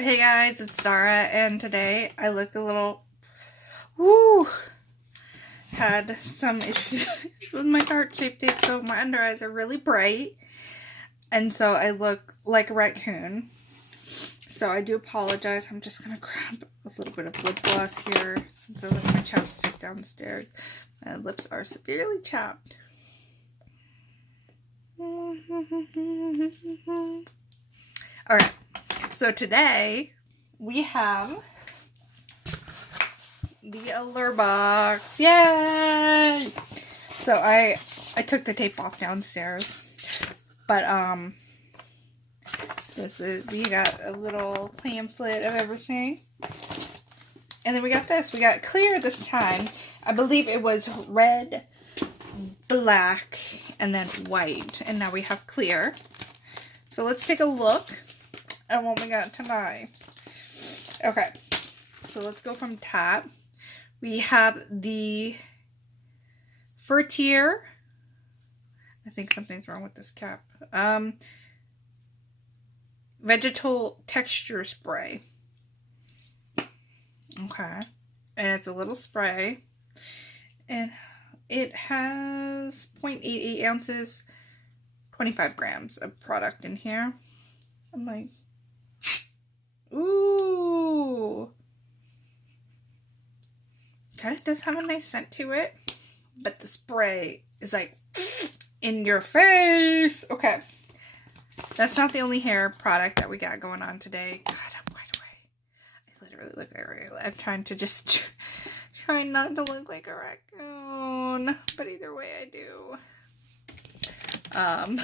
Hey guys, it's Dara, and today I looked a little, had some issues with my heart-shaped tape, so my under eyes are really bright, and so I look like a raccoon. So I do apologize. I'm just gonna grab a little bit of lip gloss here, since I left my chapstick downstairs. My lips are severely chapped. Alright, so today we have the Allure box. Yay! So I took the tape off downstairs, but we got a little pamphlet of everything, and then we got this. We got clear this time. I believe it was red, black, and then white, and now we have clear. So let's take a look at what we got tonight. Okay, so let's go from top. We have the Furtier. I think something's wrong with this cap. Vegetal texture spray. Okay, and it's a little spray, and it has 0.88 ounces, 25 grams of product in here. I'm like, ooh. Kind of does have a nice scent to it, but the spray is like in your face. Okay, that's not the only hair product that we got going on today. God, I'm wide awake. I literally look like I'm trying to just try not to look like a raccoon, but either way I do. I'm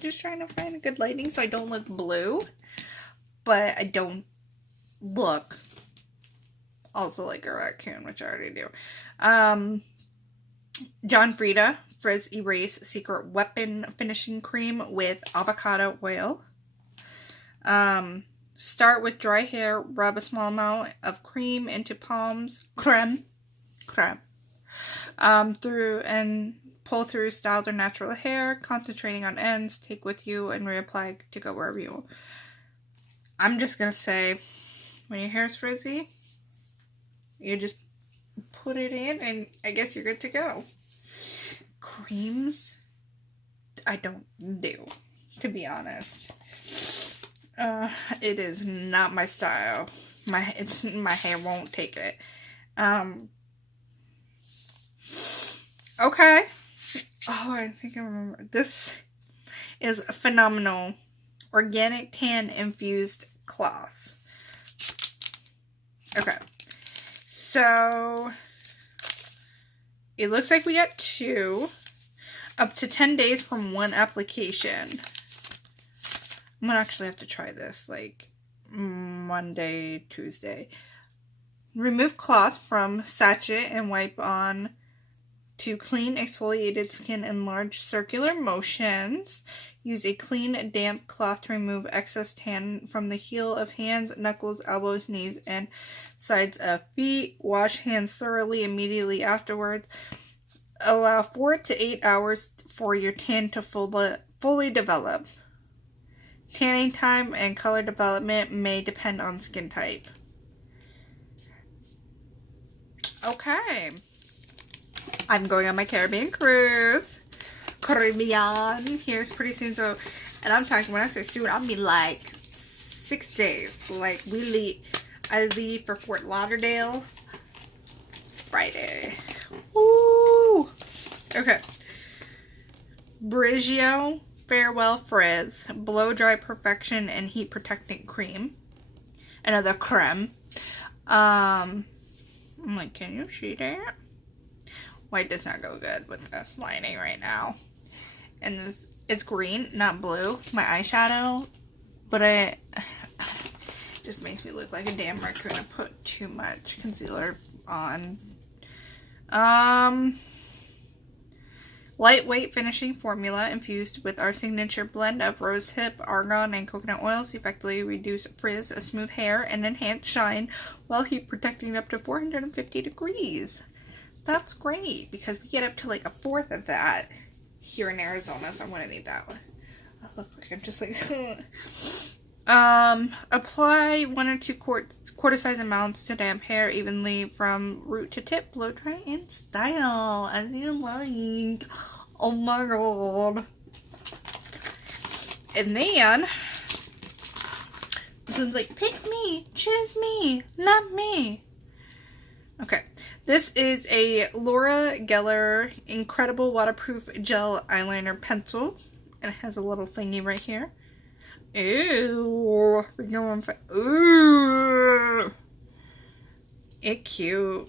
just trying to find a good lighting so I don't look blue, but I don't look also like a raccoon, which I already do. John Frieda Frizz Erase Secret Weapon Finishing Cream with avocado oil. Start with dry hair. Rub a small amount of cream into palms. Creme. Through and pull through styled or natural hair. Concentrating on ends. Take with you and reapply to go wherever you want. I'm just gonna say, when your hair's frizzy, you just put it in and I guess you're good to go. Creams, I don't do, to be honest. It is not my style. My hair won't take it. Okay. Oh, I think I remember. This is a phenomenal organic tan infused cloth. Okay. So, it looks like we got 2. Up to 10 days from one application. I'm gonna actually have to try this, like, Monday, Tuesday. Remove cloth from sachet and wipe on to clean exfoliated skin in large circular motions. Use a clean, damp cloth to remove excess tan from the heel of hands, knuckles, elbows, knees, and sides of feet. Wash hands thoroughly immediately afterwards. Allow 4 to 8 hours for your tan to fully develop. Tanning time and color development may depend on skin type. Okay. I'm going on my Caribbean cruise. Here's pretty soon. So, and I'm talking, when I say soon, I mean like 6 days. Like, I leave for Fort Lauderdale Friday. Woo! Okay. Briogeo Farewell Frizz Blow Dry Perfection and Heat Protecting Cream. Another creme. I'm like, can you see that? White does not go good with this lining right now. And this, it's green, not blue. My eyeshadow, but it just makes me look like a damn raccoon. I put too much concealer on. Lightweight finishing formula infused with our signature blend of rosehip, argan, and coconut oils effectively reduce frizz, smooth hair, and enhance shine while heat protecting up to 450 degrees. That's great because we get up to like 1/4 of that here in Arizona, so I'm gonna need that one. That looks like I'm just like Apply 1 or 2 quarter size amounts to damp hair evenly from root to tip. Blow dry in style as you like. Oh my god. And then this one's like, pick me, choose me, not me. Okay, this is a Laura Geller Incredible Waterproof Gel Eyeliner Pencil. And it has a little thingy right here. Ew, we're going for, ooh. It cute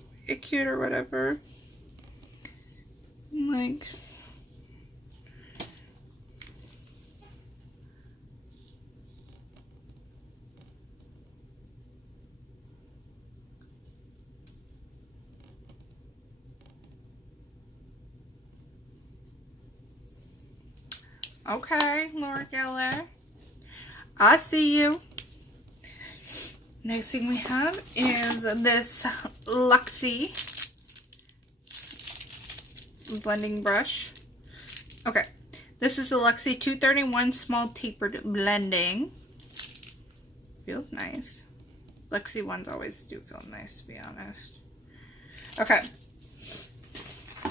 or whatever. Like, okay, Laura Geller, I see you. Next thing we have is this Luxie blending brush. Okay, this is the Luxie 231 Small Tapered Blending. Feels nice. Luxie ones always do feel nice, to be honest. Okay,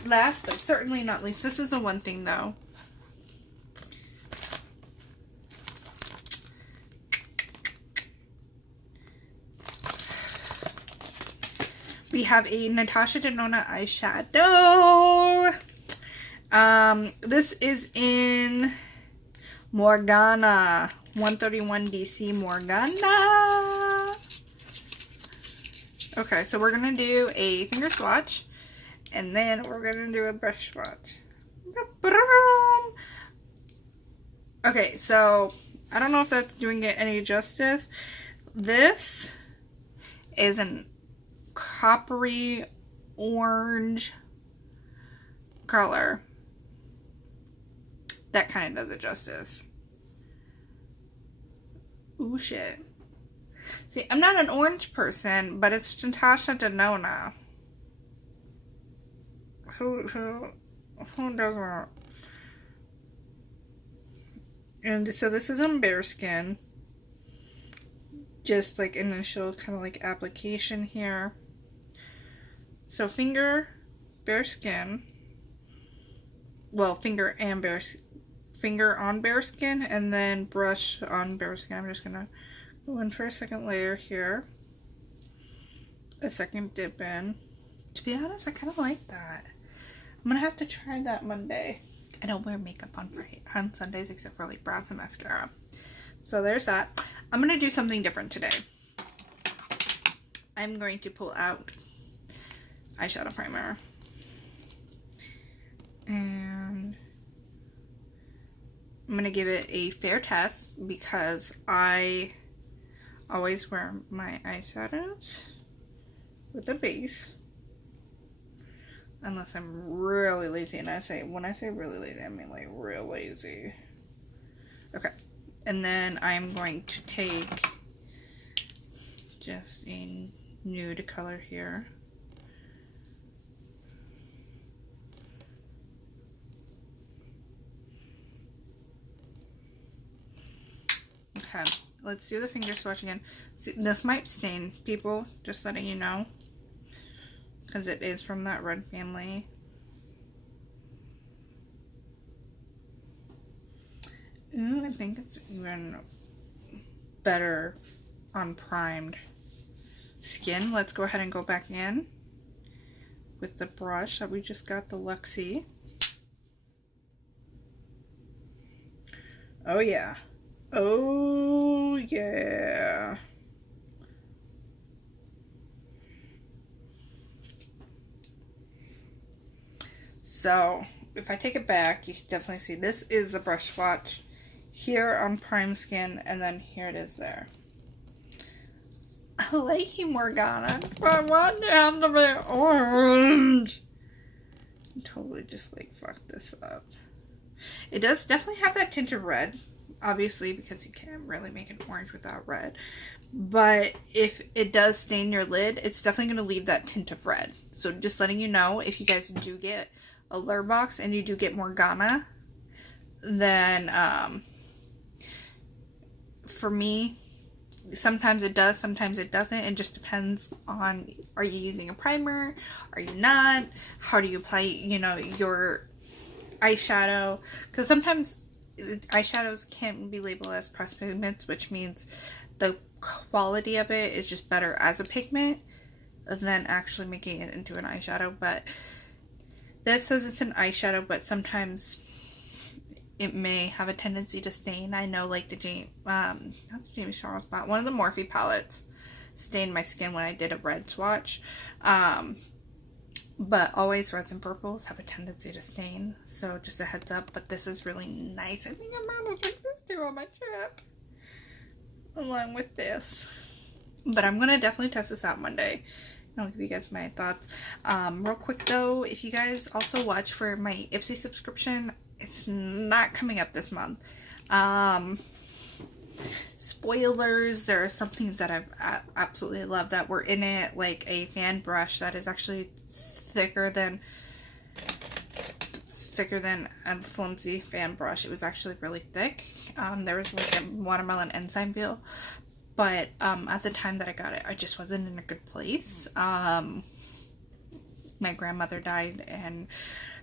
last but certainly not least, this is the one thing though. We have a Natasha Denona eyeshadow. This is in Morgana. 131 DC Morgana. Okay, so we're going to do a finger swatch. And then we're going to do a brush swatch. Okay, so I don't know if that's doing it any justice. This is an coppery orange color. That kind of does it justice. Ooh, shit. See, I'm not an orange person, but it's Natasha Denona. Who doesn't? And so this is on bare skin. Just like initial kind of like application here. So finger, bare skin. Well, finger and finger on bare skin, and then brush on bare skin. I'm just gonna go in for a second layer here. A second dip in. To be honest, I kind of like that. I'm gonna have to try that Monday. I don't wear makeup on Sundays except for like brows and mascara. So there's that. I'm gonna do something different today. I'm going to pull out eyeshadow primer. And I'm going to give it a fair test because I always wear my eyeshadows with a base. Unless I'm really lazy. And when I say really lazy, I mean like real lazy. Okay. And then I'm going to take just a nude color here. Okay, let's do the finger swatch again. See, this might stain people, just letting you know, because it is from that red family. Ooh, I think it's even better on primed skin. Let's go ahead and go back in with the brush that we just got, the Luxie. Oh yeah. Oh yeah. So if I take it back, you can definitely see this is the brush swatch here on prime skin, and then here it is there. I like you, Morgana, but I want to have to be orange. I totally just like fucked this up. It does definitely have that tint of red, obviously, because you can't really make an orange without red. But if it does stain your lid, it's definitely going to leave that tint of red. So just letting you know, if you guys do get Allure box and you do get Morgana, then For me, sometimes it does, sometimes it doesn't. It just depends on, are you using a primer? Are you not? How do you apply, you know, your eyeshadow? Because sometimes eyeshadows can't be labeled as pressed pigments, which means the quality of it is just better as a pigment than actually making it into an eyeshadow. But this says it's an eyeshadow, but sometimes it may have a tendency to stain. I know, like the not the James Charles, but one of the Morphe palettes stained my skin when I did a red swatch. But always reds and purples have a tendency to stain, so just a heads up. But this is really nice. I think I'm gonna take this through on my trip along with this. But I'm gonna definitely test this out Monday. I'll give you guys my thoughts. Real quick though, if you guys also watch for my Ipsy subscription, it's not coming up this month. Spoilers, there are some things that I've absolutely loved that were in it, like a fan brush that is actually thicker than a flimsy fan brush. It was actually really thick. There was like a watermelon enzyme peel, but at the time that I got it, I just wasn't in a good place. My grandmother died, and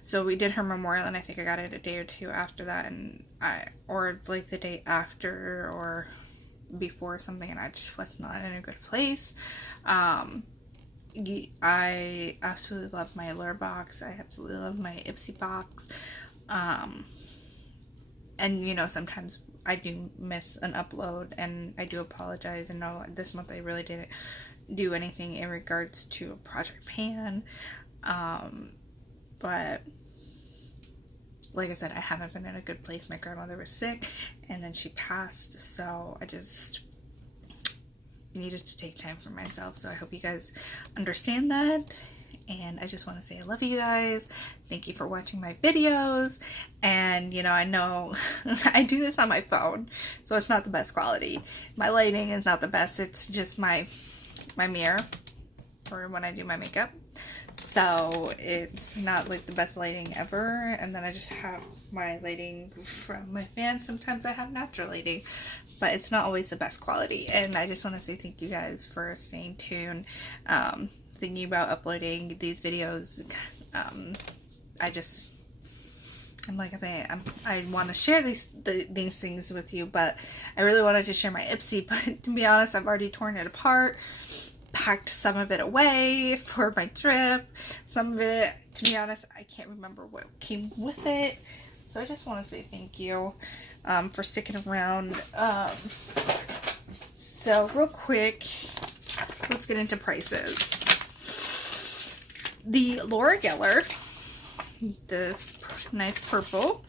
so we did her memorial, and I think I got it a day or two after that, and or like the day after or before something, and I just was not in a good place. I absolutely love my Allure box. I absolutely love my Ipsy box. And you know, sometimes I do miss an upload, and I do apologize. And no, this month I really didn't do anything in regards to Project Pan. But like I said, I haven't been in a good place. My grandmother was sick, and then she passed, so I just needed to take time for myself. So I hope you guys understand that, and I just want to say I love you guys. Thank you for watching my videos. And you know, I know I do this on my phone, so it's not the best quality. My lighting is not the best. It's just my mirror for when I do my makeup, so it's not like the best lighting ever. And then I just have my lighting from my fan. Sometimes I have natural lighting, but it's not always the best quality. And I just want to say thank you guys for staying tuned, thinking about uploading these videos. I'm like, I want to share these things with you, but I really wanted to share my Ipsy, but to be honest, I've already torn it apart, packed some of it away for my trip. Some of it, to be honest, I can't remember what came with it. So I just want to say thank you for sticking around. So real quick, let's get into prices. The Laura Geller, this nice purple,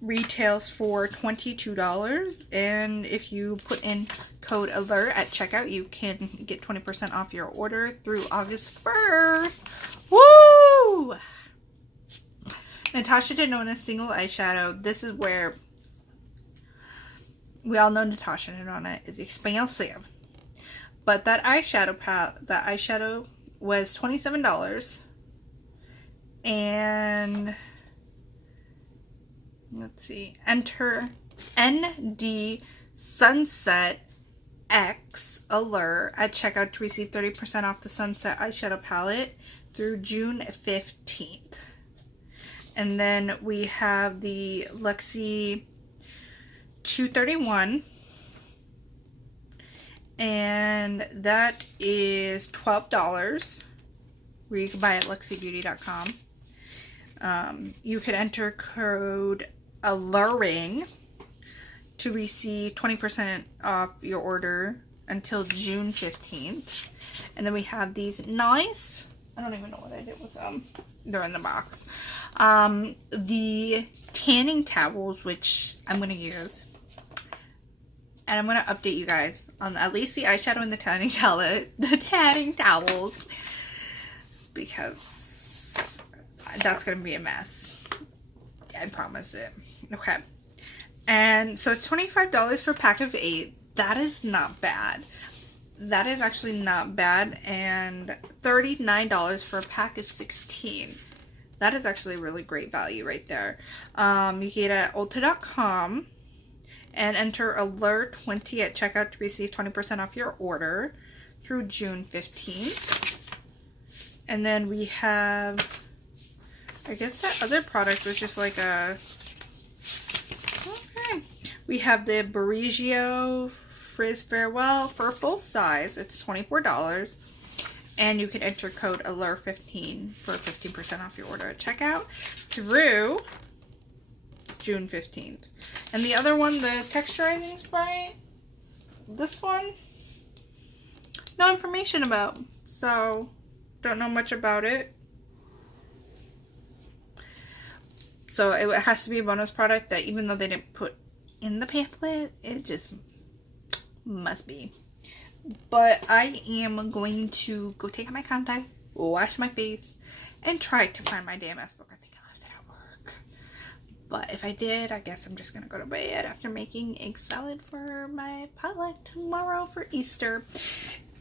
retails for $22, and if you put in code Allure at checkout, you can get 20% off your order through August 1st. Woo! Natasha Denona single eyeshadow. This is where we all know Natasha Denona is expensive, but that eyeshadow was $27, and let's see, enter ND Sunset X Allure at checkout to receive 30% off the Sunset eyeshadow palette through June 15th. And then we have the Luxie 231, and that is $12, where you can buy it at luxiebeauty.com. You could enter code ALLURING to receive 20% off your order until June 15th. And then we have these nice, I don't even know what I did with them. They're in the box. The tanning towels, which I'm going to use. And I'm going to update you guys on at least the eyeshadow and the tanning towels. Because that's going to be a mess. I promise it. Okay. And so it's $25 for a pack of 8. That is not bad. That is actually not bad. And $39 for a pack of 16. That is actually really great value right there. You get it at Ulta.com. and enter Allure 20 at checkout to receive 20% off your order through June 15th. And then we have, I guess that other product was just like a, okay. We have the Barigio Frizz Farewell for full size. It's $24. And you can enter code Allure15 for 15% off your order at checkout through June 15th. And the other one, the texturizing spray, this one, no information about. So, don't know much about it. So, it has to be a bonus product that even though they didn't put in the pamphlet, it just must be. But I am going to go take out my contact, wash my face, and try to find my damn S book. I think I left it at work. But if I did, I guess I'm just going to go to bed after making egg salad for my potluck tomorrow for Easter.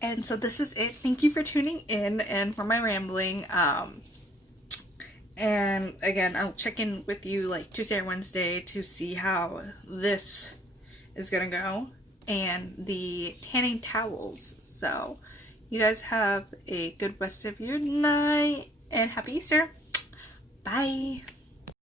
And so this is it. Thank you for tuning in and for my rambling. And again, I'll check in with you like Tuesday or Wednesday to see how this is going to go. And the tanning towels. So you guys have a good rest of your night and happy Easter. Bye.